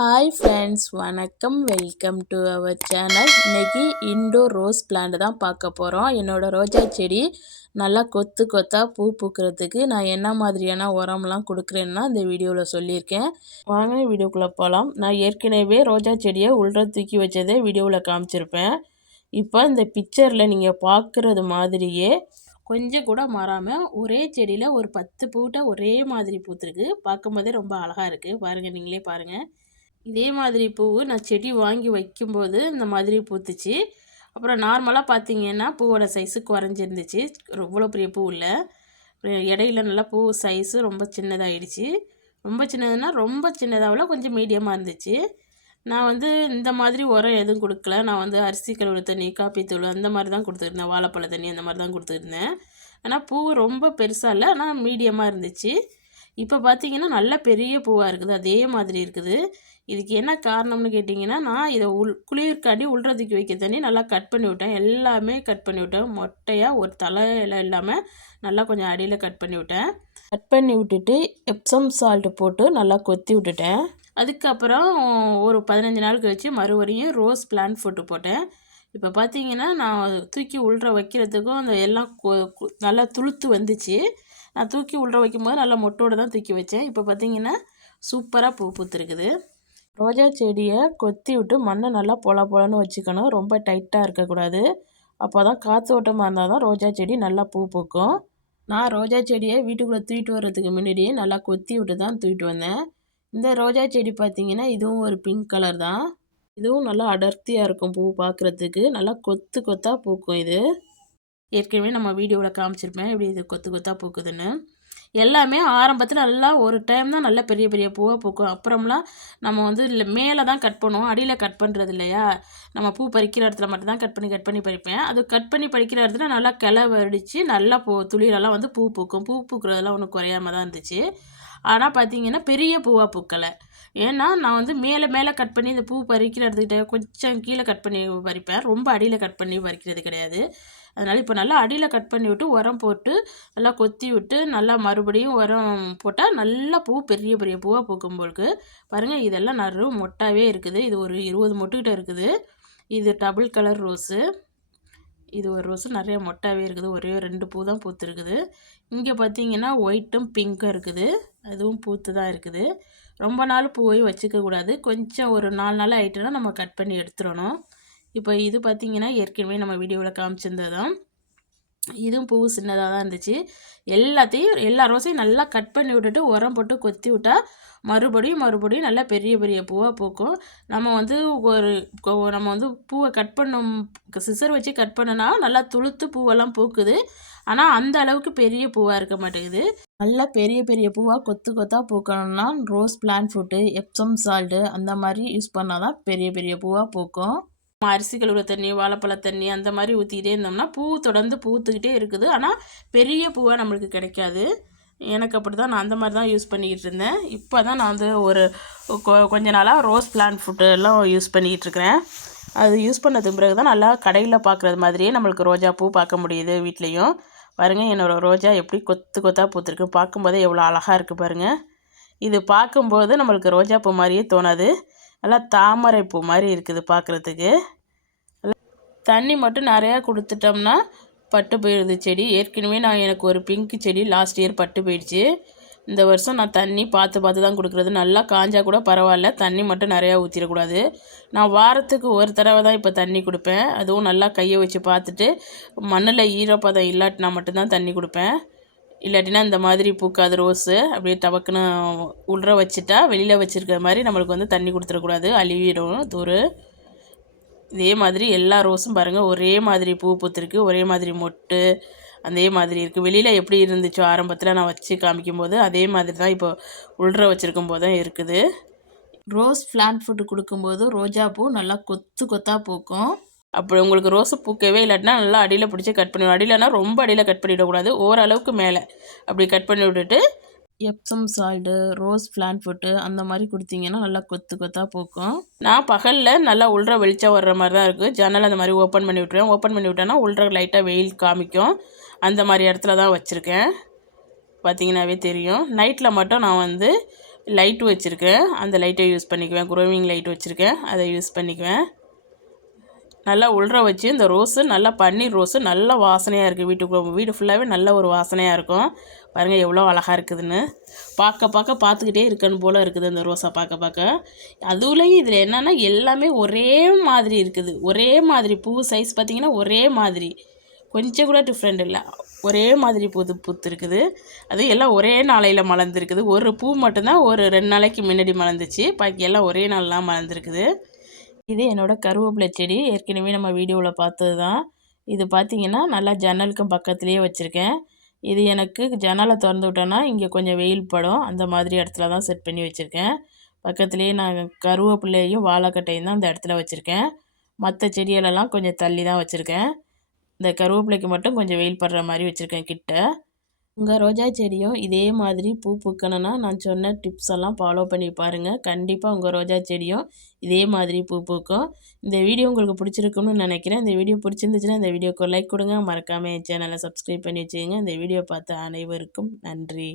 Hi friends வணக்கம். Welcome to our channel இன்றைக்கி indoor rose plant தான் பார்க்க போகிறோம் என்னோடய ரோஜா செடி நல்லா கொத்து கொத்தாக பூ பூக்கிறதுக்கு நான் என்ன மாதிரியான உரம்லாம் கொடுக்குறேன்னா இந்த வீடியோவில் சொல்லியிருக்கேன். வாங்க வீடியோக்குள்ளே போகலாம் நான் ஏற்கனவே ரோஜா செடியை உள்ள தூக்கி வச்சதே வீடியோவில் காமிச்சிருப்பேன். இப்போ இந்த பிக்சரில் நீங்கள் பார்க்குறது மாதிரியே கொஞ்சம் கூட மாறாமல் ஒரே செடியில் ஒரு பத்து பூட்டை ஒரே மாதிரி பூத்துருக்கு. பார்க்கும்போதே ரொம்ப அழகாக இருக்குது பாருங்கள் நீங்களே பாருங்கள் இதே மாதிரி பூ நான் செடி வாங்கி வைக்கும்போது இந்த மாதிரி பூத்துச்சு. அப்புறம் நார்மலாக பார்த்தீங்கன்னா பூவோட சைஸு குறைஞ்சிருந்துச்சு. இவ்வளோ பெரிய பூ இல்லை. இடையில நல்லா பூ சைஸு ரொம்ப சின்னதாகிடுச்சு ரொம்ப சின்னதுன்னா ரொம்ப சின்னதாகல கொஞ்சம் மீடியமாக இருந்துச்சு. நான் வந்து இந்த மாதிரி உரம் எதுவும் கொடுக்கல. நான் வந்து அரிசி கழுவுற தண்ணி காப்பி தூள் அந்த மாதிரி தான் கொடுத்துருந்தேன். வாழைப்பழ தண்ணி அந்த மாதிரி தான் கொடுத்துருந்தேன். ஆனால் பூ ரொம்ப பெருசாக இல்லை. ஆனால் மீடியமாக இருந்துச்சு. இப்போ பார்த்தீங்கன்னா நல்ல பெரிய பூவாக இருக்குது. அதே மாதிரி இருக்குது. இதுக்கு என்ன காரணம்னு கேட்டிங்கன்னா நான் இதை உள் குளிர்காண்டி உள்றதுக்கு வைக்க தண்ணி நல்லா கட் பண்ணி விட்டேன். எல்லாமே கட் பண்ணி விட்டேன். மொட்டையாக ஒரு தலையில் இல்லாமல் நல்லா கொஞ்சம் அடியில் கட் பண்ணி விட்டேன். கட் பண்ணி விட்டுட்டு எப்சம் சால்ட்டு போட்டு நல்லா கொத்தி விட்டுட்டேன். அதுக்கப்புறம் ஒரு பதினஞ்சு நாள் கழித்து மறுபடியும் ரோஸ் பிளான் ஃபுட்டு போட்டேன். இப்போ பார்த்தீங்கன்னா நான் தூக்கி உள்ற வைக்கிறதுக்கும் அந்த எல்லாம் நல்லா துளுத்து வந்துச்சு. நான் தூக்கி உள்ள வைக்கும்போது நல்லா மொட்டோடு தான் தூக்கி வச்சேன். இப்போ பார்த்தீங்கன்னா சூப்பராக பூ பூத்துருக்குது. ரோஜா செடியை கொத்தி விட்டு மண்ணை நல்லா பொல பொலன்னு வச்சுக்கணும். ரொம்ப டைட்டாக இருக்கக்கூடாது. அப்போ தான் காற்று ஓட்டமாக இருந்தால் தான் ரோஜா செடி நல்லா பூ பூக்கும். நான் ரோஜா செடியை வீட்டுக்குள்ளே தூக்கிட்டு வர்றதுக்கு முன்னாடியே நல்லா கொத்தி விட்டு தான் தூக்கிட்டு வந்தேன். இந்த ரோஜா செடி பார்த்திங்கன்னா இதுவும் ஒரு பிங்க் கலர் தான். இதுவும் நல்லா அடர்த்தியாக இருக்கும் பூ பார்க்குறதுக்கு. நல்லா கொத்து கொத்தாக பூக்கும் இது. ஏற்கனவே நம்ம வீடியோவில் காமிச்சிருப்பேன். இப்படி இது கொத்து கொத்தாக பூக்குதுன்னு. எல்லாமே ஆரம்பத்தில் நல்லா ஒரு டைம் தான் நல்லா பெரிய பெரிய பூவாக பூக்கும். அப்புறம்லாம் நம்ம வந்து இல்லை மேலே தான் கட் பண்ணுவோம். அடியில் கட் பண்ணுறது இல்லையா? நம்ம பூ பறிக்கிற இடத்துல மட்டும்தான் கட் பண்ணி கட் பண்ணி பறிப்பேன். அது கட் பண்ணி பறிக்கிற இடத்துல நல்லா கிளை வடித்து நல்லா பூ துளிரெல்லாம் வந்து பூ பூக்கும். பூ பூக்கிறதெல்லாம் ஒன்றும் குறையாம தான் இருந்துச்சு. ஆனால் பார்த்தீங்கன்னா பெரிய பூவாக பூக்கலை. ஏன்னா நான் வந்து மேலே மேலே கட் பண்ணி இந்த பூ பறிக்கிறதுக்கிட்ட கொஞ்சம் கீழே கட் பண்ணி பறிப்பேன். ரொம்ப அடியில் கட் பண்ணி பறிக்கிறது கிடையாது. அதனால் இப்போ நல்லா அடியில் கட் பண்ணி விட்டு உரம் போட்டு நல்லா கொத்தி விட்டு நல்லா மறுபடியும் உரம் போட்டால் நல்லா பூ பெரிய பெரிய பூவாக பூக்கும் போலுக்கு. பாருங்கள் இதெல்லாம் நறு மொட்டாவே இருக்குது. இது ஒரு இருபது மொட்டுக்கிட்ட இருக்குது. இது டபுள் கலர் ரோஸு இது ஒரு ரோஸு நிறைய மொட்டாவே இருக்குது. ஒரே ரெண்டு பூ தான் பூத்துருக்குது. இங்கே பார்த்தீங்கன்னா ஒயிட்டும் பிங்க்கும் இருக்குது. அதுவும் பூத்து தான் இருக்குது. ரொம்ப நாள் பூவை வச்சுக்கக்கூடாது கொஞ்சம் ஒரு நாலு நாள் ஆகிட்டுனா நம்ம கட் பண்ணி எடுத்துடணும். இப்போ இது பார்த்திங்கன்னா ஏற்கனவே நம்ம வீடியோவில் காமிச்சிருந்தது தான் இதுவும் பூ சின்னதாக தான் இருந்துச்சு. எல்லாத்தையும் எல்லா ரோஸையும் நல்லா கட் பண்ணி விட்டுட்டு உரம் போட்டு கொத்தி விட்டால் மறுபடியும் மறுபடியும் நல்லா பெரிய பெரிய பூவாக பூக்கும். நம்ம வந்து ஒரு நம்ம வந்து பூவை கட் பண்ணும் சிசர் வச்சு கட் பண்ணனா நல்லா துளுத்து பூவெல்லாம் பூக்குது. ஆனால் அந்த அளவுக்கு பெரிய பூவாக இருக்க மாட்டேங்குது. நல்லா பெரிய பெரிய பூவாக கொத்து கொத்தாக பூக்கணும்னா rose plant fruit Epsom salt அந்த மாதிரி யூஸ் பண்ணால் தான் பெரிய பெரிய பூவாக பூக்கும். அரிசி கழுவுற தண்ணி வாழைப்பழ தண்ணி அந்த மாதிரி ஊற்றிக்கிட்டே இருந்தோம்னா பூ தொடர்ந்து பூத்துக்கிட்டே இருக்குது. ஆனால் பெரிய பூவாக நம்மளுக்கு கிடைக்காது. எனக்கு அப்படி தான் நான் அந்த மாதிரி தான் யூஸ் பண்ணிக்கிட்டு இருந்தேன். இப்போ தான் நான் வந்து ஒரு கொஞ்ச நாளாக ரோஸ் பிளான்ட் ஃபுட்டு எல்லாம் யூஸ் பண்ணிக்கிட்டு இருக்கிறேன். அது யூஸ் பண்ணதுக்கு பிறகு தான் நல்லா கடையில் பார்க்குறது மாதிரியே நம்மளுக்கு ரோஜா பூ பார்க்க முடியுது வீட்லேயும். பாருங்கள் என்னோடய ரோஜா எப்படி கொத்து கொத்தாக பூத்துருக்கு. பார்க்கும்போதே எவ்வளோ அழகாக இருக்குது பாருங்கள் இது பார்க்கும்போது நம்மளுக்கு ரோஜா பூ மாதிரியே தோணாது. நல்லா தாமரை பூ மாதிரி இருக்குது பார்க்குறதுக்கு. தண்ணி மட்டும் நிறையா கொடுத்துட்டோம்னா பட்டு போயிடுது செடி. ஏற்கனவே நான் எனக்கு ஒரு பிங்க் செடி லாஸ்ட் இயர் பட்டு போயிடுச்சு. இந்த வருஷம் நான் தண்ணி பார்த்து பார்த்து தான் கொடுக்குறது. நல்லா காஞ்சா கூட பரவாயில்ல. தண்ணி மட்டும் நிறையா ஊற்றிடக்கூடாது நான் வாரத்துக்கு ஒரு தடவை தான் இப்போ தண்ணி கொடுப்பேன். அதுவும் நல்லா கையை வச்சு பார்த்துட்டு மண்ணில் ஈரப்பதம் இல்லாட்டினா மட்டும்தான் தண்ணி கொடுப்பேன். இல்லாட்டினா இந்த மாதிரி பூக்காது ரோஸு அப்படியே டபக்குன்னு உள்ள வச்சுட்டா வெளியில் வச்சுருக்கிற மாதிரி நம்மளுக்கு வந்து தண்ணி கொடுத்துடக்கூடாது அழுவிடும் தூர். இதே மாதிரி எல்லா ரோஸும் பாருங்கள் ஒரே மாதிரி பூ பூத்துருக்கு ஒரே மாதிரி மொட்டு அதே மாதிரி இருக்குது வெளியில் எப்படி இருந்துச்சோ ஆரம்பத்தில் நான் வச்சு காமிக்கும்போது அதே மாதிரி தான் இப்போ உள்ற வச்சுருக்கும் போது தான் இருக்குது. ரோஸ் பிளான்ட் ஃபுட்டு கொடுக்கும்போது ரோஜா பூ நல்லா கொத்து கொத்தாக பூக்கும். அப்படி உங்களுக்கு ரோஸு பூக்கவே இல்லாட்டினா நல்லா அடியில் பிடிச்சி கட் பண்ணி அடியிலனா ரொம்ப அடியில் கட் பண்ணிவிடக்கூடாது ஓரளவுக்கு மேலே. அப்படி கட் பண்ணி விட்டுட்டு Epsom salt rose plant food அந்த மாதிரி கொடுத்தீங்கன்னா நல்லா கொத்து கொத்தாக பூக்கும். நான் பகலில் நல்லா உள்ற வெளிச்சம் வர்ற மாதிரி தான் இருக்குது ஜன்னல் அந்த மாதிரி ஓப்பன் பண்ணி விட்டுருவேன். ஓப்பன் பண்ணி விட்டேன்னா உள்ற லைட்டாக வெயில் காமிக்கும். அந்த மாதிரி இடத்துல தான் வச்சுருக்கேன். பார்த்தீங்கன்னாவே தெரியும். நைட்டில் மட்டும் நான் வந்து லைட் வச்சுருக்கேன். அந்த லைட்டை யூஸ் பண்ணிக்குவேன். குரோவிங் லைட் வச்சுருக்கேன். அதை யூஸ் பண்ணிக்குவேன். நல்லா உள்ற வச்சு இந்த ரோஸு நல்லா பன்னீர் ரோஸு நல்லா வாசனையாக இருக்குது வீட்டுக்குள்ளே வீடு ஃபுல்லாகவே நல்ல ஒரு வாசனையாக இருக்கும். பாருங்கள் எவ்வளோ அழகாக இருக்குதுன்னு. பார்க்க பார்க்க பார்த்துக்கிட்டே இருக்கணும் போல் இருக்குது அந்த ரோஸை பார்க்க பார்க்க. அதுலேயும் இதில் என்னென்னா எல்லாமே ஒரே மாதிரி இருக்குது. ஒரே மாதிரி பூ சைஸ் பார்த்திங்கன்னா ஒரே மாதிரி. கொஞ்சம் கூட டிஃப்ரெண்ட் இல்லை. ஒரே மாதிரி புது பூத்து இருக்குது. அது எல்லாம் ஒரே நாளையில் மலர்ந்துருக்குது. ஒரு பூ மட்டும்தான் ஒரு ரெண்டு நாளைக்கு முன்னாடி மலர்ந்துச்சு. பாக்கி எல்லாம் ஒரே நாள்லாம் மலர்ந்துருக்குது. இது என்னோடய கருவேப்பிலை செடி. ஏற்கனவே நம்ம வீடியோவில் பார்த்தது தான் இது பார்த்திங்கன்னா நல்லா ஜன்னலுக்கும் பக்கத்துலேயே வச்சுருக்கேன். இது எனக்கு ஜன்னலை திறந்து விட்டோன்னா இங்கே கொஞ்சம் வெயில் படும். அந்த மாதிரி இடத்துல தான் செட் பண்ணி வச்சுருக்கேன். பக்கத்துலேயே நான் கருவேப்பிலையும் வாழைக்கட்டையும் தான் அந்த இடத்துல வச்சுருக்கேன். மற்ற செடிகளெல்லாம் கொஞ்சம் தள்ளி தான் வச்சுருக்கேன். இந்த கருவேப்பிலைக்கு மட்டும் கொஞ்சம் வெயில் படுற மாதிரி வச்சுருக்கேன் கிட்ட. உங்கள் ரோஜா செடியும் இதே மாதிரி பூ பூக்கணும்னா நான் சொன்ன டிப்ஸ் எல்லாம் ஃபாலோ பண்ணி பாருங்கள் கண்டிப்பாக உங்கள் ரோஜா செடியும் இதே மாதிரி பூ பூக்கும். இந்த வீடியோ உங்களுக்கு பிடிச்சிருக்கும்னு நினைக்கிறேன். இந்த வீடியோ பிடிச்சிருந்துச்சுன்னா இந்த வீடியோக்கு லைக் கொடுங்க. மறக்காமல் என் சேனலை சப்ஸ்கிரைப் பண்ணி வச்சுக்கோங்க. இந்த வீடியோ பார்த்த அனைவருக்கும் நன்றி.